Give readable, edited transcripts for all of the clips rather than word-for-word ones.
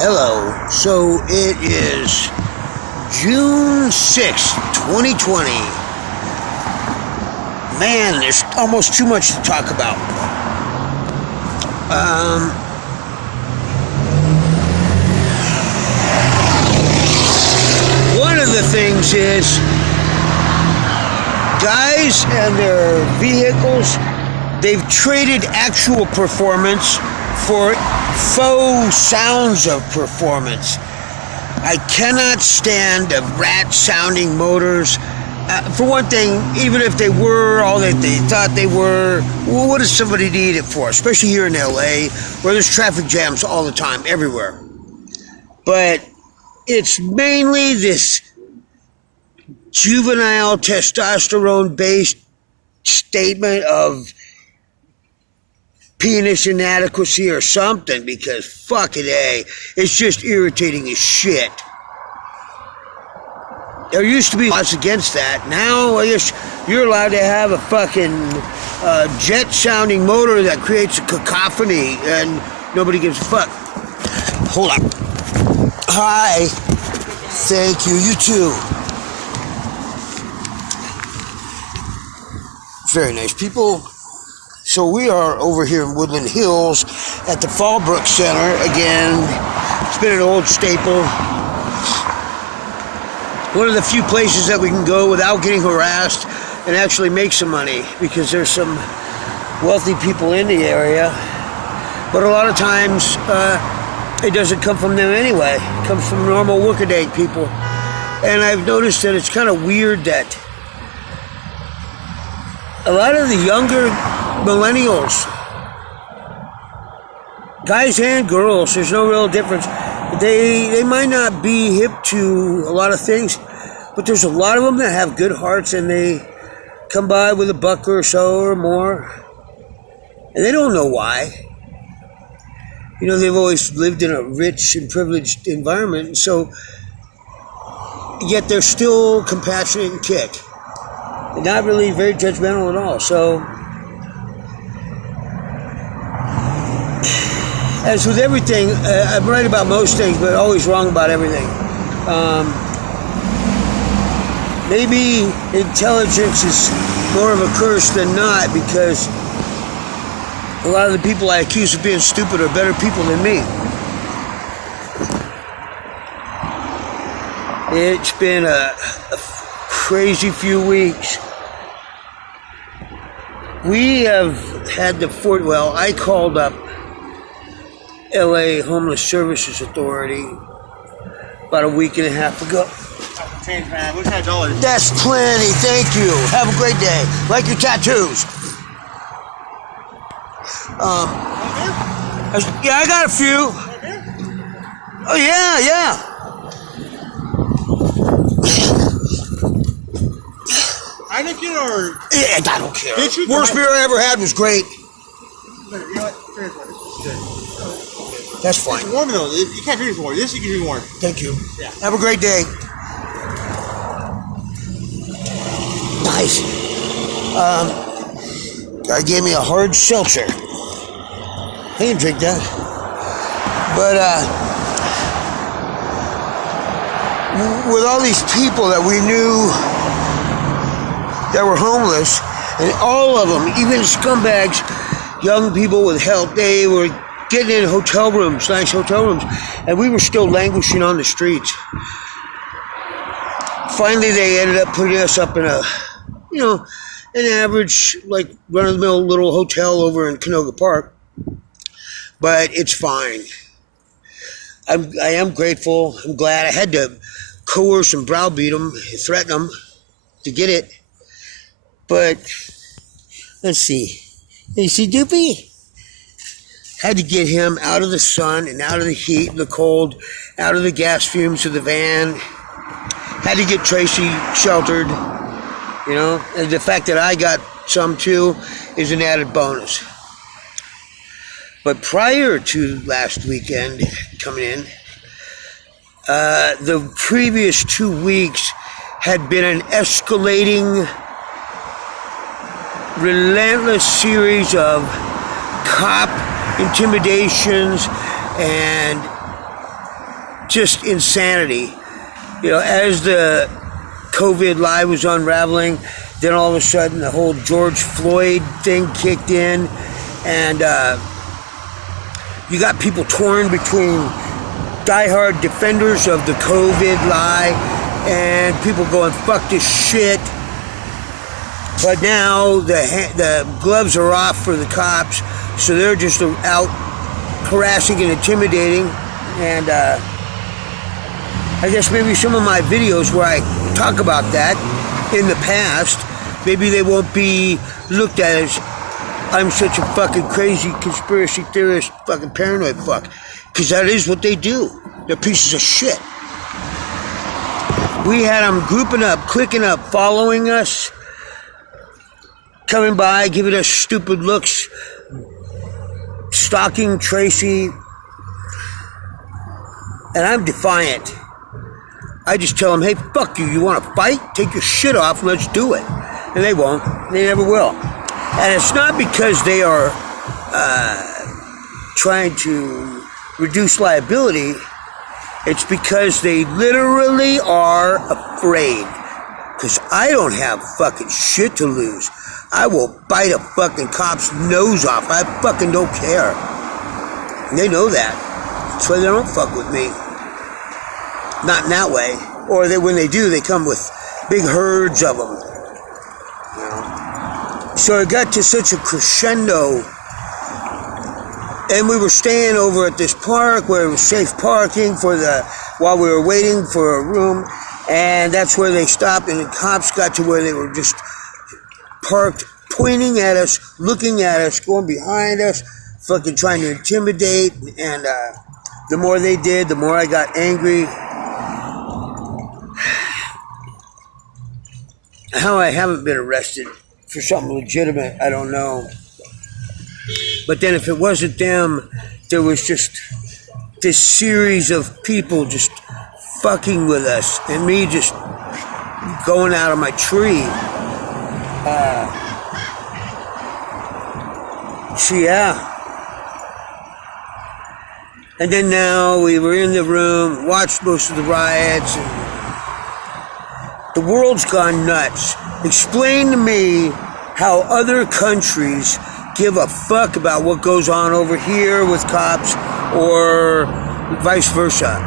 Hello. So it is June 6th, 2020. Man, there's almost too much to talk about. One of the things is guys and their vehicles, they've traded actual performance for faux sounds of performance. I cannot stand the rat-sounding motors. For one thing, even if they were all that they thought they were, well, what does somebody need it for? Especially here in LA, where there's traffic jams all the time, everywhere. But it's mainly this juvenile testosterone-based statement of penis inadequacy or something, because fucking A, it's just irritating as shit. There used to be laws against that. Now, I guess you're allowed to have a fucking jet-sounding motor that creates a cacophony, and nobody gives a fuck. Hold on. Hi. Thank you. You too. Very nice people. So we are over here in Woodland Hills at the Fallbrook Center. Again, it's been an old staple. One of the few places that we can go without getting harassed and actually make some money, because there's some wealthy people in the area. But a lot of times, it doesn't come from them anyway. It comes from normal workaday people. And I've noticed that it's kind of weird that a lot of the younger millennials, guys and girls, there's no real difference. They might not be hip to a lot of things, but there's a lot of them that have good hearts, and they come by with a buck or so or more, and they don't know why. You know, they've always lived in a rich and privileged environment, so yet they're still compassionate and kick. They're not really very judgmental at all. So, as with everything, I'm right about most things, but always wrong about everything. Maybe intelligence is more of a curse than not, because a lot of the people I accuse of being stupid are better people than me. It's been a crazy few weeks. We have had I called up LA Homeless Services Authority about a week and a half ago. Change, man. What's that $1? That's plenty, thank you. Have a great day. Like your tattoos. Yeah, I got a few. Oh, yeah. Heineken or? Yeah, I don't care. Diatribe? Worst beer I ever had was great. You know what? This is good. That's fine. It's warm though. You can't drink this warm. This you can drink warm. Thank you. Yeah. Have a great day. Nice. Guy gave me a hard seltzer. I didn't drink that. But with all these people that we knew that were homeless, and all of them, even scumbags, young people with help, they were getting in hotel rooms, nice hotel rooms, and we were still languishing on the streets. Finally, they ended up putting us up in an average, like, run-of-the-mill little hotel over in Canoga Park. But it's fine. I am grateful. I'm glad. I had to coerce and browbeat them, threaten them to get it. But, let's see. You see Doopy? Had to get him out of the sun and out of the heat and the cold, out of the gas fumes of the van. Had to get Tracy sheltered, you know. And the fact that I got some too is an added bonus. But prior to last weekend coming in, the previous 2 weeks had been an escalating, relentless series of cop intimidations and just insanity. You know, as the COVID lie was unraveling, then all of a sudden the whole George Floyd thing kicked in, and you got people torn between diehard defenders of the COVID lie and people going, fuck this shit. But now the gloves are off for the cops, so they're just out harassing and intimidating. And I guess maybe some of my videos where I talk about that in the past, maybe they won't be looked at as I'm such a fucking crazy conspiracy theorist, fucking paranoid fuck. Because that is what they do. They're pieces of shit. We had them grouping up, clicking up, following us, coming by, giving us stupid looks, stalking Tracy. And I'm defiant. I just tell them, hey, fuck you. You want to fight? Take your shit off and let's do it. And they won't. They never will. And it's not because they are trying to reduce liability. It's because they literally are afraid. Because I don't have fucking shit to lose. I will bite a fucking cop's nose off. I fucking don't care. And they know that. That's why they don't fuck with me. Not in that way. Or when they do, they come with big herds of them. You know? So it got to such a crescendo. And we were staying over at this park where it was safe parking while we were waiting for a room. And that's where they stopped, and the cops got to where they were just parked, pointing at us, looking at us, going behind us, fucking trying to intimidate. And the more they did, the more I got angry. How I haven't been arrested for something legitimate, I don't know. But then if it wasn't them, there was just this series of people just fucking with us and me just going out of my tree. So yeah. And then now we were in the room, watched most of the riots, and the world's gone nuts. Explain to me how other countries give a fuck about what goes on over here with cops or vice versa.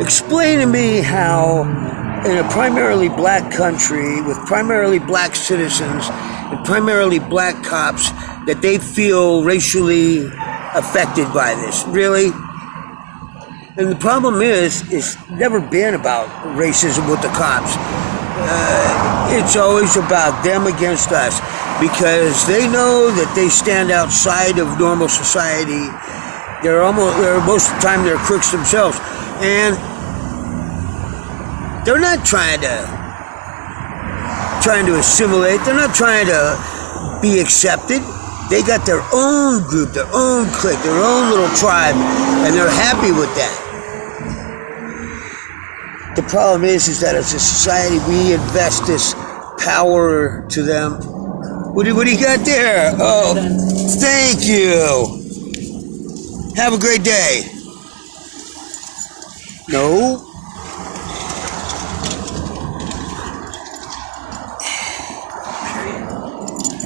Explain to me how in a primarily black country with primarily black citizens and primarily black cops that they feel racially affected by this. Really? And the problem is, it's never been about racism with the cops. It's always about them against us because they know that they stand outside of normal society. Most of the time they're crooks themselves. And they're not trying to assimilate. They're not trying to be accepted. They got their own group, their own clique, their own little tribe, and they're happy with that. The problem is that as a society, we invest this power to them. What do you got there? Oh, thank you. Have a great day. No.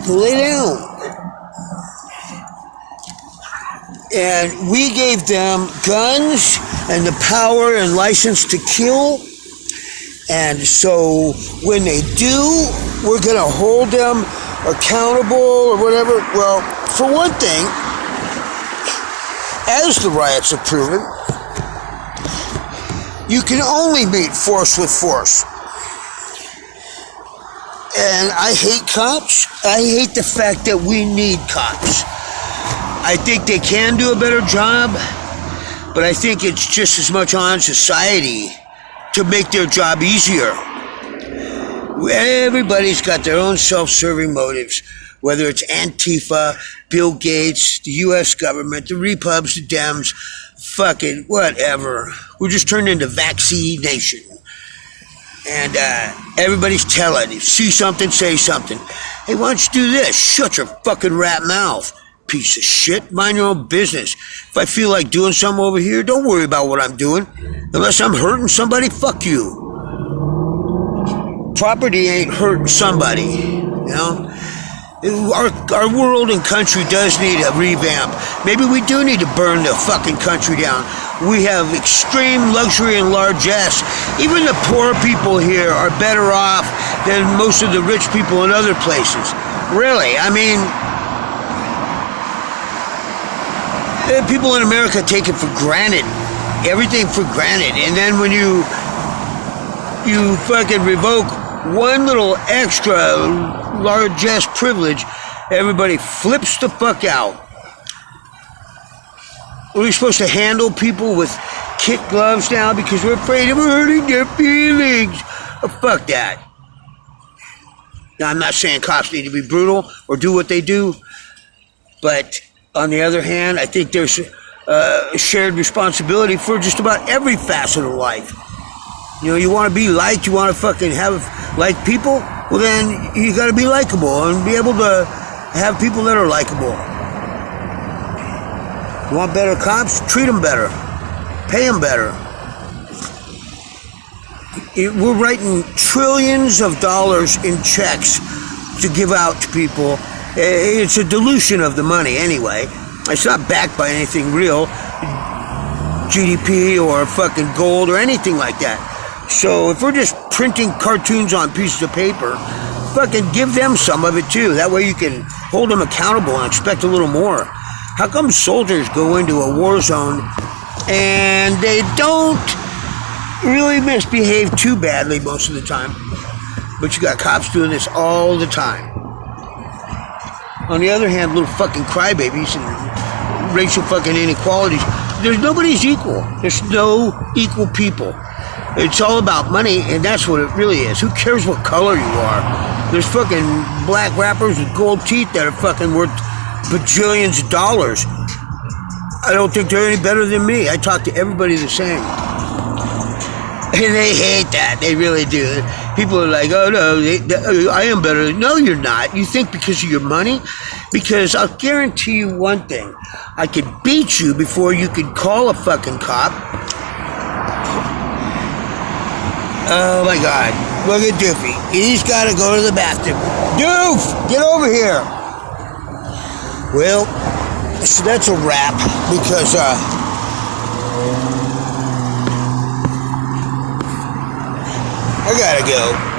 Go lay down. And we gave them guns and the power and license to kill. And so when they do, we're going to hold them accountable or whatever. Well, for one thing, as the riots have proven, you can only meet force with force. And I hate cops. I hate the fact that we need cops. I think they can do a better job, but I think it's just as much on society to make their job easier. Everybody's got their own self-serving motives, whether it's Antifa, Bill Gates, the U.S. government, the Repubs, the Dems, fucking whatever. We're just turned into vaccine nation. And everybody's telling, if you see something, say something. Hey, why don't you do this? Shut your fucking rat mouth. Piece of shit. Mind your own business. If I feel like doing something over here, don't worry about what I'm doing. Unless I'm hurting somebody, fuck you. Property ain't hurting somebody, you know? Our world and country does need a revamp. Maybe we do need to burn the fucking country down. We have extreme luxury and largesse. Even the poor people here are better off than most of the rich people in other places. Really, I mean, people in America take it for granted. Everything for granted. And then when you fucking revoke one little extra largesse privilege, everybody flips the fuck out. Are we supposed to handle people with kid gloves now because we're afraid of hurting their feelings? Oh, fuck that. Now, I'm not saying cops need to be brutal or do what they do, but on the other hand, I think there's a shared responsibility for just about every facet of life. You know, you want to be liked, you want to fucking have like people, well then you got to be likable and be able to have people that are likable. You want better cops? Treat them better. Pay them better. We're writing trillions of dollars in checks to give out to people. It's a dilution of the money anyway. It's not backed by anything real, GDP or fucking gold or anything like that. So if we're just printing cartoons on pieces of paper, fucking give them some of it too. That way you can hold them accountable and expect a little more. How come soldiers go into a war zone and they don't really misbehave too badly most of the time? But you got cops doing this all the time. On the other hand, little fucking crybabies and racial fucking inequalities, nobody's equal. There's no equal people. It's all about money, and that's what it really is. Who cares what color you are? There's fucking black rappers with gold teeth that are fucking worth bajillions of dollars. I don't think they're any better than me. I talk to everybody the same. And they hate that. They really do. People are like, oh no, I am better. No, you're not. You think because of your money? Because I'll guarantee you one thing. I could beat you before you could call a fucking cop. Oh my God. Look at Doofy. He's got to go to the bathroom. Doof! Get over here! Well, so that's a wrap because, I gotta go.